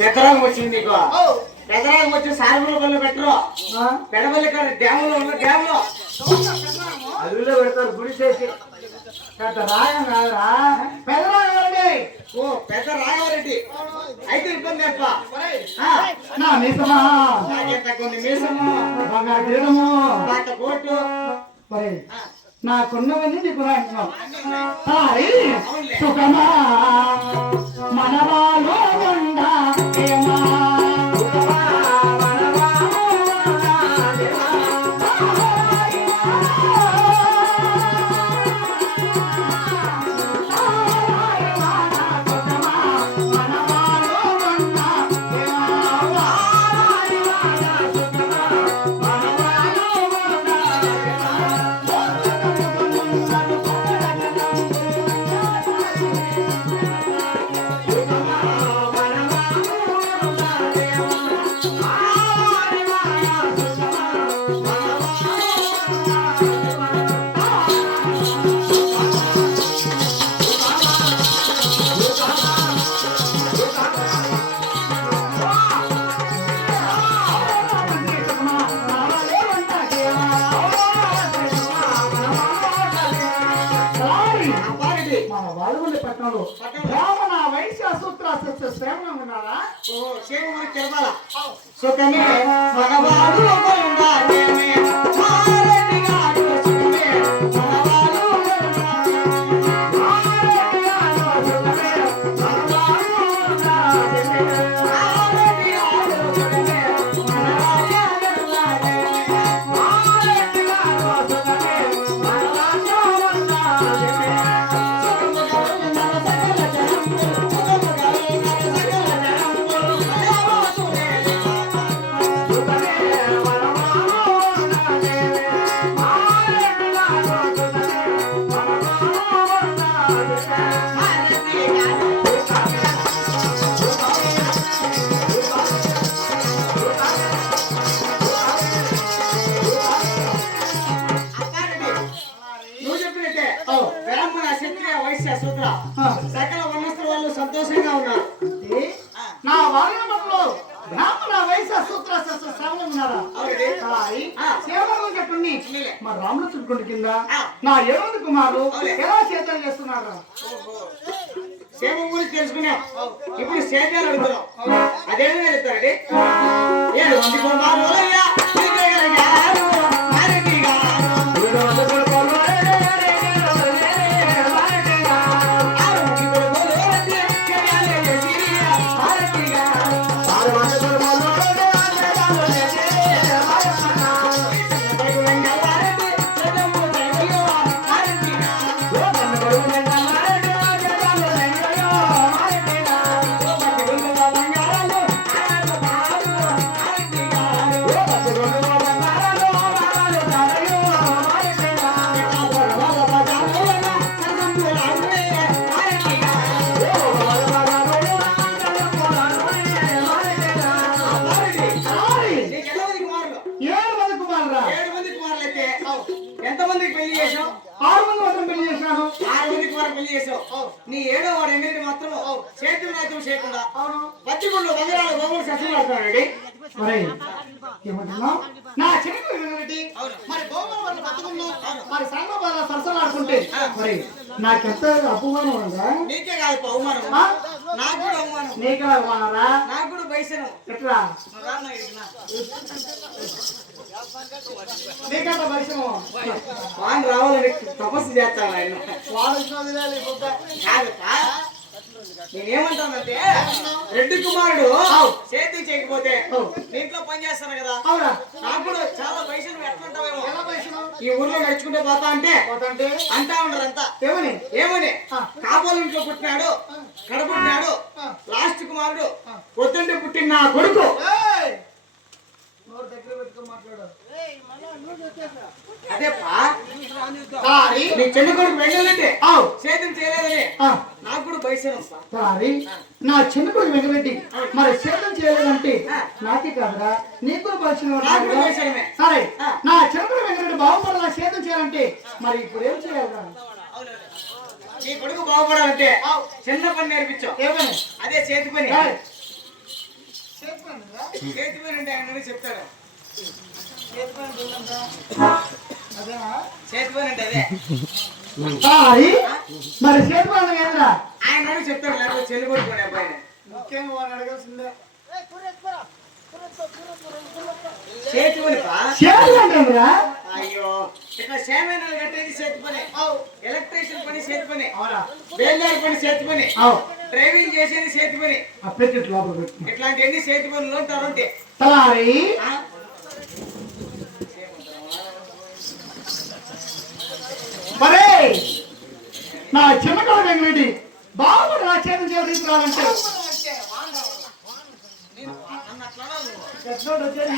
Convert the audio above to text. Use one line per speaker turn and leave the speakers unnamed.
పెద్దరాగం వచ్చింది నీకు. వచ్చి సారముల పనులు పెట్టరు. పెడవల్లి కాడ డ్యాములో ఉన్న డ్యాములో.
అడవిలో పెడతారు గుడి చేసి. పెద్ద రాయం కాదురా.
ఓ పెద్ద రాఘవరెడ్డి అయితే ఇబ్బంది అప్ప
నా మీసమా? బంగారు
కోటు.
మరి నాకున్నవన్నీ నీకు రాయించాం సుఖమా మనవాలో వాడుగుండి పట్టణంలో. బ్రాహ్మణ వైశ్య సూత్ర శ్రేమణ ఉన్నారా
మగవాడు ఒకరుండాలేమే. సకల వర్ణస్తుల వాళ్ళు సంతోషంగా ఉన్నారు
నా వాయుమండలో బ్రాహ్మణ వైశ్య సూత్ర శ్రవణం ఉన్నారా
నీలే.
మా రాముల చుట్టుకుంటు కింద. నా ఏడు కుమారు. ఎలా చేతలు చేస్తున్నారా?
క్షేమం గురించి తెలుసుకున్నాం ఇప్పుడు సేద్యాలు అడుగుతున్నాం. చెప్తారండి పెళ్ళి చేసావు. నీ ఏడో వాడు ఎన్నింటి మాత్రం చేతులు నాట్యం చేయకుండా
అవును.
పచ్చిగుళ్ళు బంగారాలు సత్యనాడుతున్నాడండి
మరి ఏమంటున్నావు? నా చెడుకు వినగట్టి మరి వాళ్ళు పట్టుకున్నావు మరి సంగబాల సరసలాడుకుంటే మరి నాకెంత అపమానం ఉందా
నీకే కాదు అవమానం
ఆ?
నాకు కూడా అవమానం
నీకే అపమానరా
నాకు
ఎట్లా. నీకంత పరిశ్రమ
వాడిని రావాలని తపస్సు చేస్తాను ఆయన.
వాడు
కాదప్పా నేనేమంటానంటే రెడ్డి కుమారుడు చేతి చేయకపోతే దీంట్లో పని చేస్తాను కదా.
అవునా?
నాకు కూడా చాలా పైసలు ఎట్లుంటావేమో. ఈ ఊర్లో నడుచుకుంటే పోతా అంటే అంటా? ఉండరు అంతా.
ఏమని?
ఏమని?
ఆ.
కాబోలు ఇంట్లో పుట్టినాడు కడపుట్టినాడు లాస్ట్ కుమారుడు. పొద్దుంటే పుట్టిన నా కొడుకు!
నోరు దగ్గర పెట్టుకొని మాట్లాడు.
నీ చిన్న కొడుకు వెళ్ళాలంటే సేద్యం చేయలేదని. నాకు కూడా బయసేనం పా
సారీ నా చిన్న కొడుకు వెంకరెడ్డి మరి సేద్యం చేయలేదంటే నాకే కాదురా. నీకు
కూడా బయసేనమే
సరే. నా చిన్న కొడుకు వెంకరెడ్డి బాగుపడాల సేద్యం చేయాలంటే మరి ఇప్పుడు ఏం చేయాలి
నీ కొడుకు బాగుపడాలంటే చిన్న పని నేర్పించు.
ఏమని
అదే చేతి పని. చేతి పని అంటే ఆయన చెప్తాడు. పని అంటే
మరి చేతులు ఏంద్రా
ఆయన చెప్తాడు లేకపోతే చెల్లి కొట్టుకునే అబ్బాయిని.
ముఖ్యంగా వాడిని అడగాల్సిందే?
చేతి పని పా.
చేతులు ఏంద్రా
అయ్యో. ఇట్లా సేమైనాలు కట్టేది చేతి పని. ఎలక్ట్రీషియన్ పని చేతి పని.
అవునా
బేల్దారి పని చేతి పని. డ్రైవింగ్ చేసేది చేతి పని. ఇట్లాంటి ఎన్ని చేతి పనులు ఉంటారంటే
తలారి మరే! నా చిన్నకాడ వెంగళి బాబు నా చేతులు చేతులు తీసుకురావాలంటే. పెద్దోడు వచ్చేది